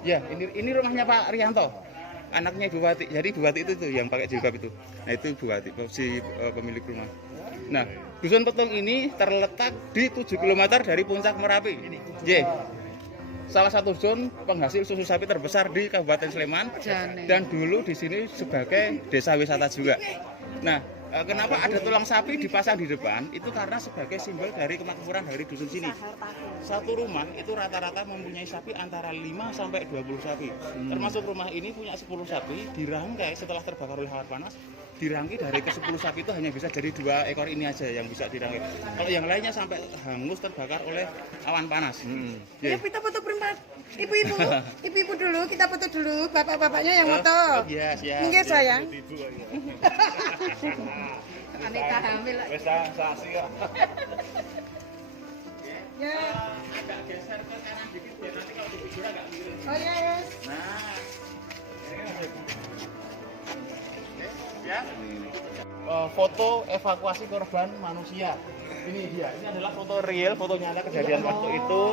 Ya, ini rumahnya Pak Rianto, anaknya Ibu Wati. Jadi Ibu Wati itu tuh yang pakai jilbab itu. Nah itu Ibu Wati, si pemilik rumah. Nah, Dusun Petung ini terletak di 7 km dari puncak Merapi. J. Salah satu dusun penghasil susu sapi terbesar di Kabupaten Sleman. Dan dulu di sini sebagai desa wisata juga. Nah, kenapa ada tulang sapi dipasang di depan? Itu karena sebagai simbol dari kemakmuran dari dusun sini. Satu rumah itu rata-rata mempunyai sapi antara 5 sampai 20 sapi. Termasuk rumah ini punya 10 sapi, dirangkai setelah terbakar oleh awan panas. Dirangkai dari ke-10 sapi itu hanya bisa jadi 2 ekor ini aja yang bisa dirangkai. Kalau yang lainnya sampai hangus terbakar oleh awan panas. Ya, kita foto berempat. Ibu-ibu dulu, kita foto dulu. Bapak-bapaknya yang foto. Iya, siap. Mungkin sayang. Aneka hamil. Wes sasi kok. Ya. Agak geser ke kanan dikit biar nanti kalau di video agak miring. Oh ya, yes. Nah. Ya. Foto evakuasi korban manusia. Ini dia. Ini adalah foto real, foto nyata kejadian waktu itu.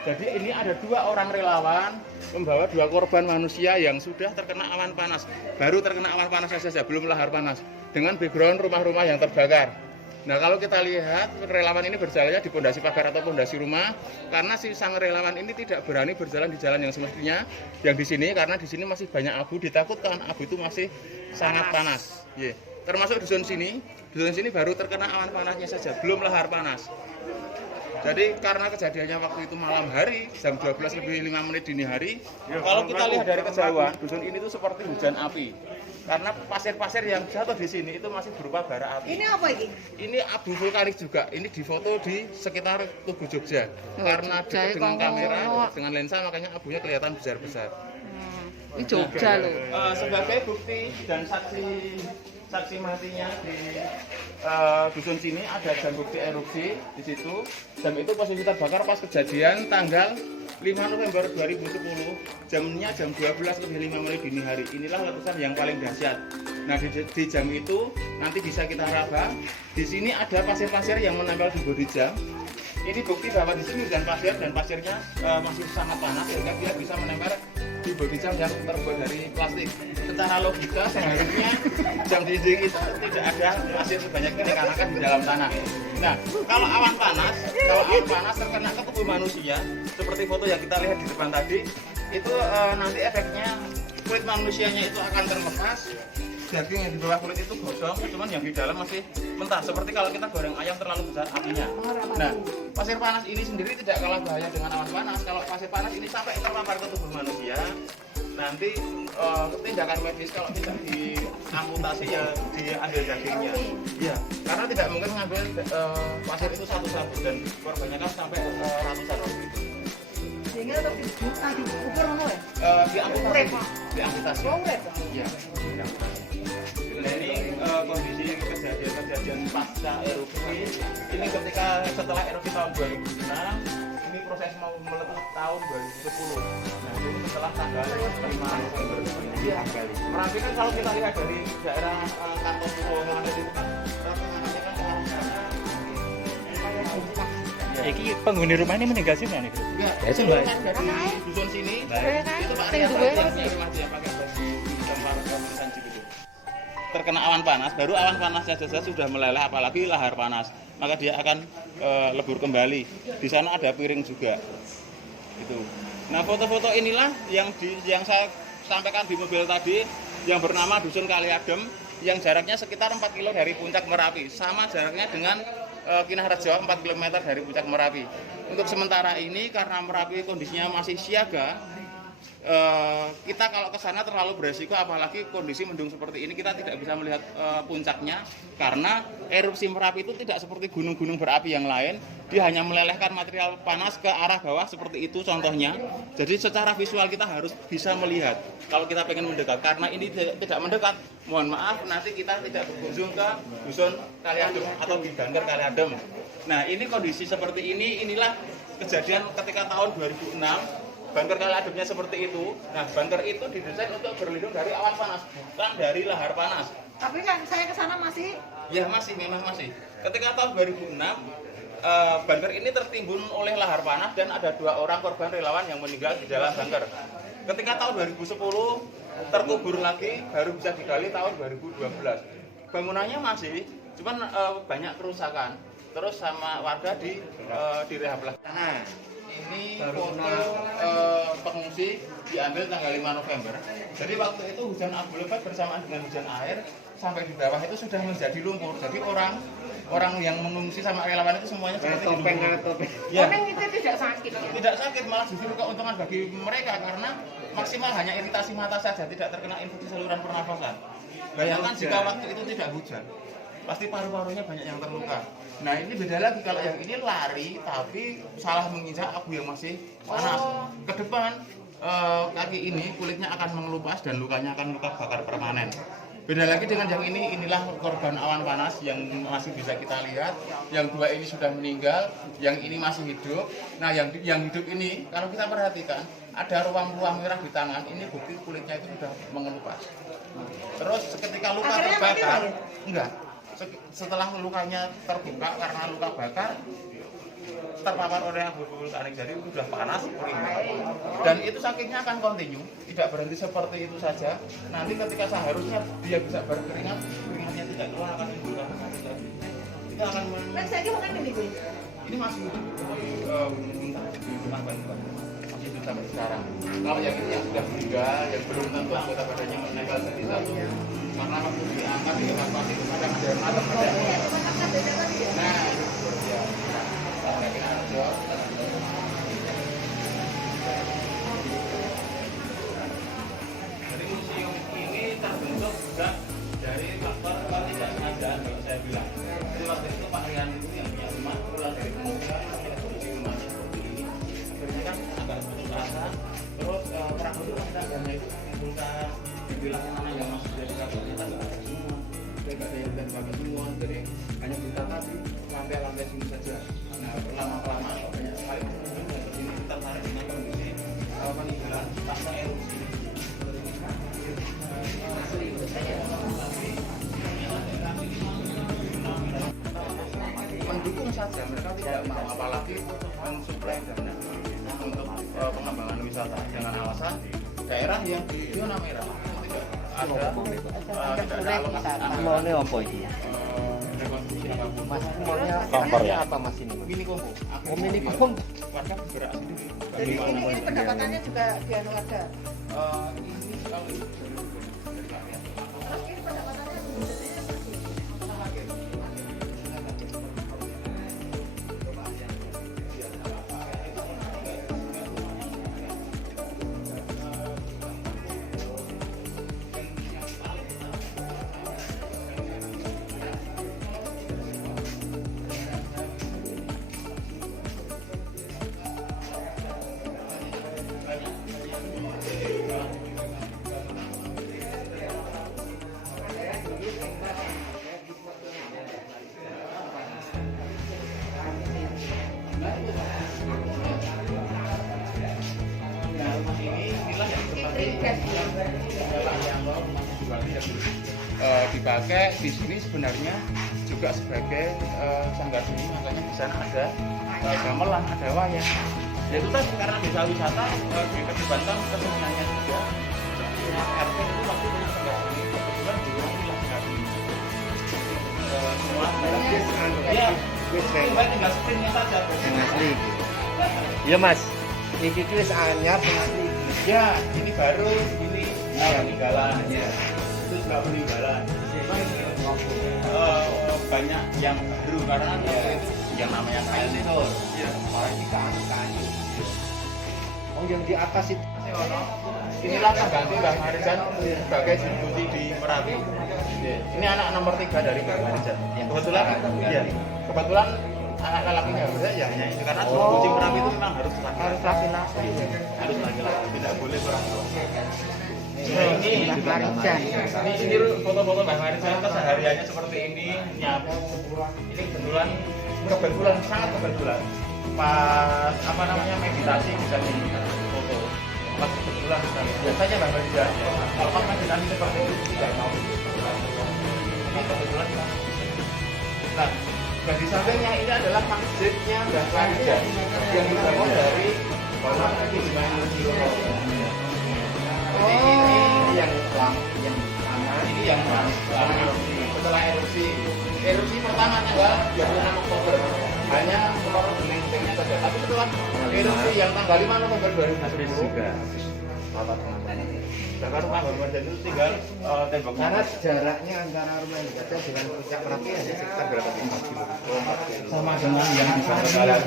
Jadi ini ada 2 orang relawan membawa 2 korban manusia yang sudah terkena awan panas. Baru terkena awan panas saja, belum lahar panas. Dengan background rumah-rumah yang terbakar. Nah kalau kita lihat relawan ini berjalannya di pondasi pagar atau pondasi rumah, karena si sang relawan ini tidak berani berjalan di jalan yang semestinya yang di sini, karena di sini masih banyak abu, ditakutkan abu itu masih sangat panas. Yeah. Termasuk dusun sini baru terkena awan panasnya saja, belum lahar panas. Jadi karena kejadiannya waktu itu malam hari jam 12:05 dini hari, kalau kita lihat dari kejauhan dusun ini tuh seperti hujan api. Karena pasir-pasir yang jatuh di sini itu masih berupa bara api. Ini apa ini? Ini abu vulkanik juga. Ini difoto di sekitar Tugu Jogja. Karena dekat dengan kamera, dengan lensa makanya abunya kelihatan besar-besar. Ini Jogja loh. Sebagai bukti dan saksi matinya di dusun sini ada jam bukti erupsi di situ. Jam itu posisi terbakar pas kejadian tanggal 5 November 2010, jamnya jam 12:05 dini hari. Inilah letusan yang paling dahsyat. Nah di jam itu nanti bisa kita raba. Di sini ada pasir-pasir yang menempel di bodi jam. Ini bukti bahwa di sini hujan pasir dan pasirnya masih sangat panas sehingga dia bisa menempel di bodi jam yang terbuat dari plastik. Secara logika seharusnya jam dinding itu tidak ada pasir sebanyak ini karena kan di dalam tanah. Nah, kalau awan panas terkena ke tubuh manusia, seperti foto yang kita lihat di depan tadi, itu nanti efeknya kulit manusianya itu akan terlepas, daging yang di bawah kulit itu gosong, cuman yang di dalam masih mentah. Seperti kalau kita goreng ayam terlalu besar apinya. Nah, pasir panas ini sendiri tidak kalah bahaya dengan awan panas. Kalau pasir panas ini sampai terpapar ke tubuh manusia, nanti tindakan medis kalau tidak diamputasi ya diambil dagingnya. Iya, karena tidak mungkin mengambil pasir itu satu-satu dan korbannya kan sampai ratusan. Sehingga untuk diukur mana ya? Diamputasi. Iya. Nah ini kondisi kejadian pasca erupsi. Ini ketika setelah erupsi tahun 2006. Ini proses mau meletus tahun 2010. Nah ini setelah tanggal 5 November kembali. Merapi kan kalau kita lihat dari daerah kantor Purwomangan itu kan rata-ratanya kan orang sana. Iki penghuni rumah ini meninggal sih nih. Enggak, itu Mbak. Dari dusun sini. Itu Pak Rianto yang rumah dia pakai baju gambar tulisan Cibubur. Terkena awan panas, baru awan panasnya saja sudah meleleh apalagi lahar panas. Maka dia akan lebur kembali. Di sana ada piring juga. Itu. Nah, foto-foto inilah yang saya sampaikan di mobil tadi yang bernama Dusun Kaliadem yang jaraknya sekitar 4 km dari puncak Merapi. Sama jaraknya dengan Kinarjo 4 km dari puncak Merapi. Untuk sementara ini karena Merapi kondisinya masih siaga, kita kalau ke sana terlalu beresiko, apalagi kondisi mendung seperti ini kita tidak bisa melihat puncaknya karena erupsi Merapi itu tidak seperti gunung-gunung berapi yang lain. Dia hanya melelehkan material panas ke arah bawah seperti itu contohnya. Jadi secara visual kita harus bisa melihat kalau kita pengen mendekat. Karena ini tidak mendekat, mohon maaf nanti kita tidak berkunjung ke Dusun Kaliadem atau di Banker Kaliadem. Nah ini kondisi seperti ini, inilah kejadian ketika tahun 2006. Banker Kaliademnya seperti itu. Nah, banker itu didesain untuk berlindung dari awan panas, bukan dari lahar panas. Tapi kan saya ke sana masih? Ya masih, memang masih. Ketika tahun 2006, banker ini tertimbun oleh lahar panas dan ada 2 orang korban relawan yang meninggal di dalam banker. Ketika tahun 2010 terkubur lagi, baru bisa digali tahun 2012. Bangunannya masih, cuman banyak kerusakan. Terus sama warga direhab lagi. Nah, ini foto pengungsi diambil tanggal 5 November. Jadi waktu itu hujan abu lebat bersamaan dengan hujan air sampai di bawah itu sudah menjadi lumpur. Jadi orang yang mengungsi sama relawan itu semuanya seperti topeng. Ya. Orang itu tidak sakit. Tidak sakit, malah justru keuntungan bagi mereka karena maksimal hanya iritasi mata saja, tidak terkena infeksi saluran pernafasan. Bayangkan jika waktu itu tidak hujan, pasti paru-parunya banyak yang terluka. Nah ini beda lagi, kalau yang ini lari tapi salah menginjak abu yang masih panas. Ke depan kaki ini kulitnya akan mengelupas dan lukanya akan luka bakar permanen. Beda lagi dengan yang ini, inilah korban awan panas yang masih bisa kita lihat. Yang dua ini sudah meninggal, yang ini masih hidup. Nah yang hidup ini kalau kita perhatikan ada ruam-ruam merah di tangan, ini bukti kulitnya itu sudah mengelupas. Terus ketika luka terbakar, enggak. Setelah lukanya terbuka karena luka bakar, terpapar oleh abu vulkanik, jadi itu sudah panas, kering. Dan itu sakitnya akan kontinu, tidak berhenti seperti itu saja. Nanti ketika seharusnya dia bisa berkeringat, keringatnya tidak keluar, akan menimbulkan sakit lagi. Itu akan ini masih minta bantuan, masih hidup sampai sekarang. Kalau yang ini yang sudah meninggal, yang belum tentu anggota badannya meninggal jadi satu, karena waktu diangkat dievakuasi kadang ada mata pada. Nah, ya. Jadi museum ini terbentuk juga dari faktor ketidaksengajaan kalau saya bilang. Jadi waktu itu Pak Rian itu yang punya rumah pulang dari Kemudian kondisi rumahnya seperti ini. Akhirnya kan agak putus asa. Terus perang itu tangganya itu menimbulkan dibilangnya mana yang masuk dari kabel kita nggak ada semua. Nggak ada yang pakai semua. Jadi hanya ditata di lantai-lantai sini saja. Nah, lama-lama banyak sekali pengunjung yang kesini tertarik dengan kondisi peninggalan pasca erupsi. Mendukung saja, mereka tidak mau, apalagi mensuplai dana untuk pengembangan wisata dengan alasan daerah yang zona merah tidak ada alokasi. Maunya apa itu? Rekonstruksi apapun. Mas, maunya kompor ya? Apa mas ini? Mini kompo. Oh, mini kompo. Warga bergerak sendiri. Jadi ini pendapatannya juga di anu warga. Ini sekali dari rakyat. Terus ini pendapatannya dipakai di sini sebenarnya juga sebagai sanggar seni, makanya di sana ada gamelan, ada wayang. Ya itu tadi karena desa wisata dikedepankan keseniannya juga. RT itu waktu itu sanggar seni, kebetulan juga ini sanggar seni. Semua ya, tinggal skinnya saja. Yang asli. Iya mas, ini wis anyar yang asli. Ya, ini baru, ini peninggalan. Ya. Itu juga peninggalan. Banyak yang baru karena itu yang namanya kayu itu. Ya, Ini kayu. Oh yang di atas itu. Inilah pengganti Mbah Marijan sebagai distribusi di Merapi. Ini anak nomor 3 dari Mbah Marijan. Kebetulan, ya, kebetulan anak lelakinya ya hanya ini karena distribusi Merapi itu memang harus laki-laki. Harus laki-laki, tidak boleh perempuan. Ini foto-foto Mbah Marijan kesehariannya seperti ini, nyapu. Ini kebetulan sangat kebetulan. Pas meditasi bisa di foto. Pas kebetulan sekali. Biasanya Mbah Marijan kalau pas meditasi seperti itu tidak mau. Ini kebetulan. Nah, di sampingnya ini adalah masjidnya Mbah Marijan yang dibangun dari Bapak Ismail Siro. Ini yang lama. Ini yang lama erupsi. Setelah erupsi pertama tanggal 26 Oktober hanya seluruh bening-beningnya saja. Tapi setelah erupsi yang tanggal 5 November 2010 bakar rumah baru saja itu tinggal temboknya. Karena jaraknya antara rumah yang gajah dengan puncak Merapi hanya sekitar berapa kilo? 4 kilo. Sama dengan yang di Bangkalan.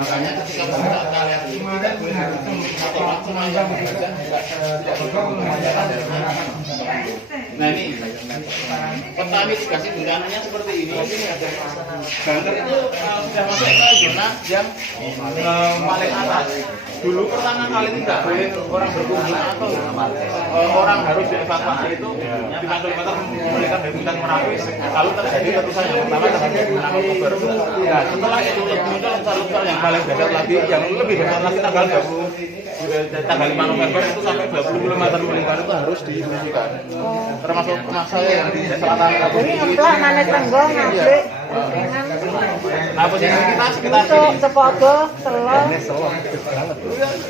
Makanya ketika kita kalian ini tidak boleh atau maksimal yang gajah tidak boleh. Nah ini petani dikasih bencananya seperti ini. Banker itu sudah masuk ke zona yang paling atas. Dulu pertama kali tidak boleh orang berkunjung atau orang harus dievakuasi itu 5 km memulihkan dari puncak Merapi. Lalu terjadi letusan yang pertama tanggal 26 Oktober. Nah setelah itu muncul letusan yang paling besar lagi, yang lebih besar lagi tanggal 5 November itu sampai 20 km melingkar itu harus diungsikan. Termasuk rumah saya yang di selatan Jadi emplak mana tenggong ngabrik. Nah posisi kita sekitar Untuk sini. sepodo telur.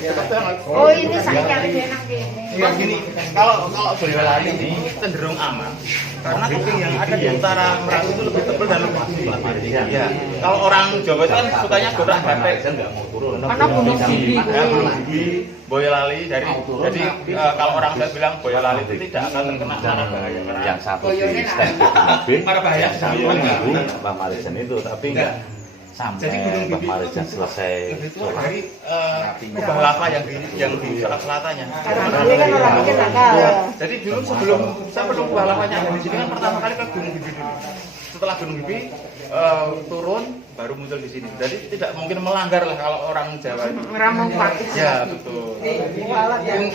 Dekat banget. Oh ini saya yang enak ini. Ya gini, kalau Boyolali ini cenderung aman karena tebing yang ada di utara Merapi itu lebih tebal dan lebih tinggi. Ya. Kalau orang Jawa itu kan sukanya gorak batek, Karena Gunung Bibi. ya, Gunung Bibi, Boyolali jadi kalau orang saya bilang Boyolali itu tidak akan terkena marah bahaya karena Yang satu di stand mobil, marah bahaya. yang satu nunggu Mbak Marijan itu, tapi enggak sampai Mbak Marijan selesai Dari kubah lava yang di selatannya. Karena dia kan orang bikin nakal. Ya, jadi dulu sebelum kubah lavanya ada di sini kan pertama kali ke Gunung Bibi dulu. Setelah Gunung Bibi turun baru muncul di sini. Jadi tidak mungkin melanggar lah kalau orang Jawa itu. Ramong Pati. Ya betul.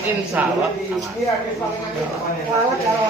Insya Allah aman. Walau kalau